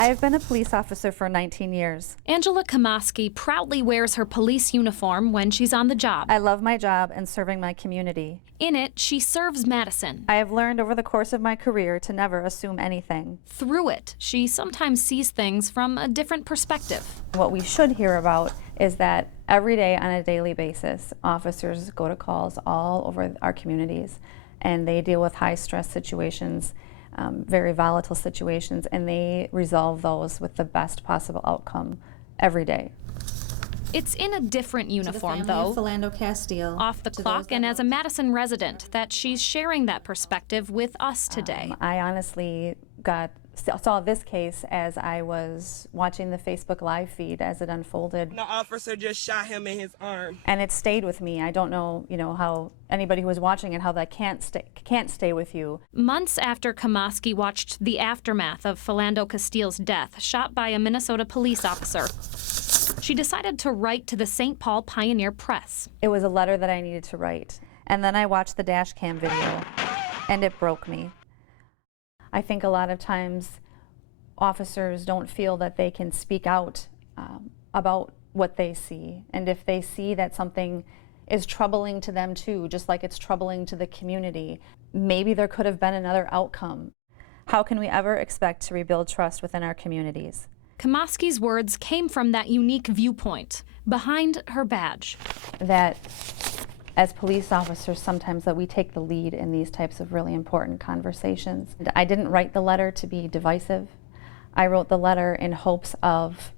I have been a police officer for 19 years. Angela Kamaski proudly wears her police uniform when she's on the job. I love my job and serving my community. In it, she serves Madison. I have learned over the course of my career to never assume anything. Through it, she sometimes sees things from a different perspective. What we should hear about is that every day on a daily basis, officers go to calls all over our communities, and they deal with high-stress situations, very volatile situations, and they resolve those with the best possible outcome every day. It's in a different uniform, to the family though, of Philando Castile, off the clock and as a Madison resident, that she's sharing that perspective with us today. I honestly saw this case as I was watching the Facebook Live feed as it unfolded. The officer just shot him in his arm. And it stayed with me. I don't know, how anybody who was watching it, how that can't stay with you. Months after Kamaski watched the aftermath of Philando Castile's death, shot by a Minnesota police officer, she decided to write to the St. Paul Pioneer Press. It was a letter that I needed to write. And then I watched the dash cam video, and it broke me. I think a lot of times officers don't feel that they can speak out about what they see. And if they see that something is troubling to them too, just like it's troubling to the community, maybe there could have been another outcome. How can we ever expect to rebuild trust within our communities? Kamaski's words came from that unique viewpoint behind her badge. That as police officers, sometimes that we take the lead in these types of really important conversations. I didn't write the letter to be divisive. I wrote the letter in hopes of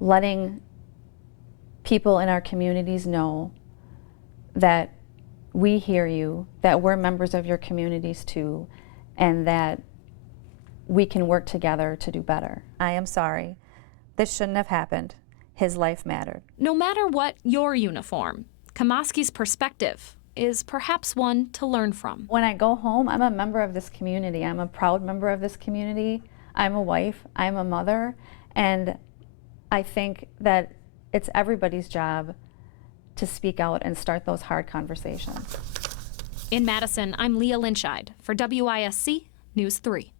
letting people in our communities know that we hear you, that we're members of your communities too, and that we can work together to do better. I am sorry. This shouldn't have happened. His life mattered. No matter what your uniform, Kamaski's perspective is perhaps one to learn from. When I go home, I'm a member of this community. I'm a proud member of this community. I'm a wife, I'm a mother, and I think that it's everybody's job to speak out and start those hard conversations. In Madison, I'm Leah Linscheid for WISC News 3.